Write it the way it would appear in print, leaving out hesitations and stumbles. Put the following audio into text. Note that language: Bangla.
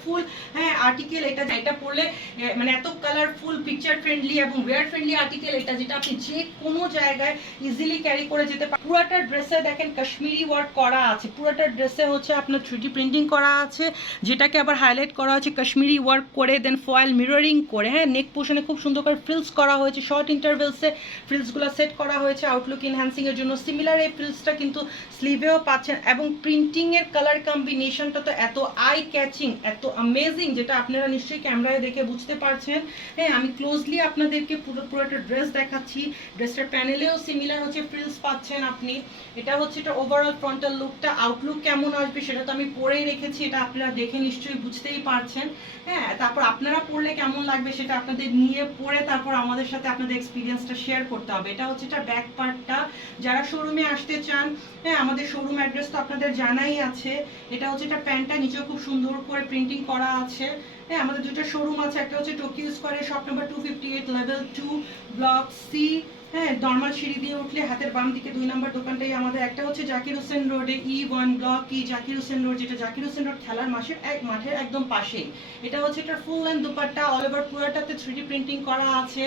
কালারফুল হ্যাঁ আর্টিকেল, এটা পরলে মানে এত কালারফুল পিকচার ফ্রেন্ডলি এবং ওয়্যার ফ্রেন্ডলি আর্টিকেল এটা, যেটা আপনি যে কোনো জায়গায় ইজিলি ক্যারি করে যেতে পারেন। পুরোটা ড্রেসে দেখেন কাশ্মীরি ওয়ার্ক করা আছে, পুরোটা ড্রেসে হচ্ছে আপনার 3D প্রিন্টিং করা আছে, যেটাকে আবার হাইলাইট করা হচ্ছে কাশ্মীরি ওয়ার্ক করে, দেন ফয়েল মিররিং করে। হ্যাঁ নেক পোর্শনে খুব সুন্দর করে ফ্রিলস করা হয়েছে, শর্ট ইন্টারভেলসে ফ্রিলসগুলো সেট করা হয়েছে আউটলুক এনহ্যান্সিংয়ের জন্য। সিমিলার এই ফ্রিলসটা কিন্তু স্লিভেও পাচ্ছেন, এবং প্রিন্টিংয়ের কালার কম্বিনেশনটা তো এত আই ক্যাচিং, এত অ্যামেজিং, যেটা আপনারা নিশ্চয়ই ক্যামেরায় দেখে বুঝতে পারছেন। হ্যাঁ আমি ক্লোজলি আপনাদেরকে পুরোটা ড্রেস দেখাচ্ছি। ড্রেসটার প্যানেলেও সিমিলার হচ্ছে ফ্রিলস পাচ্ছেন আপনি। এটা হচ্ছে এটা ওভারঅল ফ্রন্টাল লুকটা। আউটলুক কেমন আসবে সেটা তো আমি পরেই রেখেছি, এটা আপনারা দেখে নিশ্চয়ই বুঝতেই পারছেন। হ্যাঁ তারপর আপনারা পড়লে কেমন লাগবে সেটা আপনাদের নিয়ে পড়ে তারপর আমাদের সাথে আপনাদের এক্সপিরিয়েন্সটা শেয়ার করতে হবে। এটা হচ্ছে এটা ব্যাক পার্টটা। যারা শোরুমে আসতে চান, হ্যাঁ আমাদের শোরুম অ্যাড্রেস তো আপনাদের জানাই আছে। এটা হচ্ছে এটা প্যান্টটা, নিচেও খুব সুন্দর করে প্রিন্টিং করা আছে। হ্যাঁ আমাদের দুটো শোরুম আছে, একটা হচ্ছে টোকিও স্কোয়ারে shop number 258 level 2 block C. হ্যাঁ নর্মাল সিঁড়ি দিয়ে উঠলে হাতের বাম দিকে 2 নম্বর দোকানটাই আমাদের। একটা হচ্ছে জাকির হোসেন রোডে E1 block E Zakir Hossain road, যেটা জাকির হোসেন রোড খেলার মাঠের একদম পাশেই। এটা হচ্ছে এটা full length dupatta, all over পুরোটাতে 3D প্রিন্টিং করা আছে।